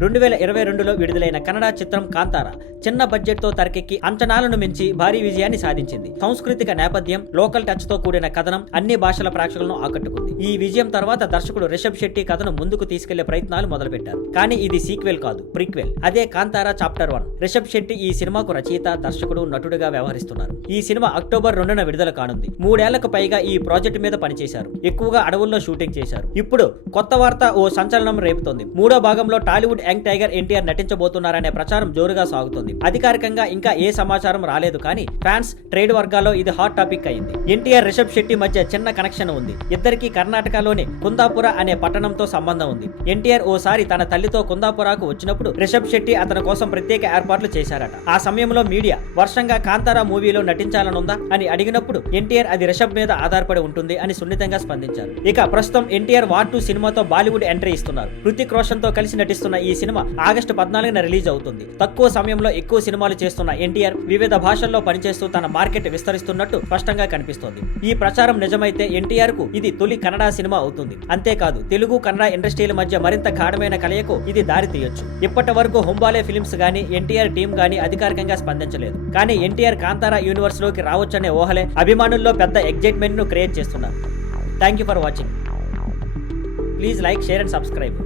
2022లో విడుదలైన కన్నడ చిత్రం కాంతారా చిన్న బడ్జెట్ తో తెరకెక్కి అంచనాలను మించి భారీ విజయాన్ని సాధించింది. సాంస్కృతిక నేపథ్యం, లోకల్ టచ్ తో కూడిన కథనం అన్ని భాషల ప్రేక్షకులను ఆకట్టుకుంది. ఈ విజయం తర్వాత దర్శకుడు రిషబ్ శెట్టి కథను ముందుకు తీసుకెళ్లే ప్రయత్నాలు మొదలుపెట్టారు. కానీ ఇది సీక్వెల్ కాదు, ప్రీక్వెల్. అదే కాంతారా చాప్టర్ 1. రిషబ్ శెట్టి ఈ సినిమాకు రచయిత, దర్శకుడు, నటుడిగా వ్యవహరిస్తున్నారు. ఈ సినిమా అక్టోబర్ 2న విడుదల కానుంది. 3 ఏళ్లకు పైగా ఈ ప్రాజెక్టు మీద పనిచేశారు. ఎక్కువగా అడవుల్లో షూటింగ్ చేశారు. ఇప్పుడు కొత్త వార్త ఓ సంచలనం రేపుతోంది. 3వ భాగంలో టాలీవుడ్ యంగ్ టైగర్ ఎన్టీఆర్ నటించబోతున్నారనే ప్రచారం జోరుగా సాగుతోంది. అధికారికంగా ఇంకా ఏ సమాచారం రాలేదు, కానీ ఫ్యాన్స్, ట్రేడ్ వర్గాల్లో ఇది హాట్ టాపిక్ అయింది. ఎన్టీఆర్, రిషబ్ శెట్టి మధ్య చిన్న కనెక్షన్ ఉంది. ఇద్దరికి కర్ణాటకలోని కుందాపుర అనే పట్టణంతో సంబంధం ఉంది. ఎన్టీఆర్ ఓసారి తన తల్లితో కుందాపురకు వచ్చినప్పుడు రిషబ్ శెట్టి అతని కోసం ప్రత్యేక ఏర్పాట్లు చేశారట. ఆ సమయంలో మీడియా వర్షంగా కాంతారా మూవీలో నటించాలనుందా అని అడిగినప్పుడు ఎన్టీఆర్ అది రిషబ్ మీద ఆధారపడి ఉంటుంది అని సున్నితంగా స్పందించారు. ఇక ప్రస్తుతం ఎన్టీఆర్ వార్ 2 సినిమాతో బాలీవుడ్ ఎంట్రీ ఇస్తున్నారు. హృతిక్ రోషన్ తో కలిసి నటిస్తున్న ఈ సినిమా ఆగస్టు 14న రిలీజ్ అవుతుంది. తక్కువ సమయంలో ఎక్కువ సినిమాలు చేస్తున్న ఎన్టీఆర్ వివిధ భాషల్లో పనిచేస్తూ తన మార్కెట్ విస్తరిస్తున్నట్టు స్పష్టంగా కనిపిస్తోంది. ఈ ప్రచారం నిజమైతే ఎన్టీఆర్ కు ఇది తొలి కన్నడ సినిమా అవుతుంది. అంతేకాదు, తెలుగు, కన్నడ ఇండస్ట్రీల మధ్య మరింత గాఢమైన కలయికు ఇది దారి తీయొచ్చు. ఇప్పటి వరకు హుంబాలే ఫిల్మ్స్ గానీ, ఎన్టీఆర్ టీం గానీ అధికారికంగా స్పందించలేదు. కానీ ఎన్టీఆర్ కాంతారా యూనివర్స్ లోకి రావచ్చనే ఊహలే అభిమానుల్లో పెద్ద ఎగ్జైట్మెంట్ ను క్రియేట్ చేస్తున్నారు. Thank you for watching. Please like, share and subscribe.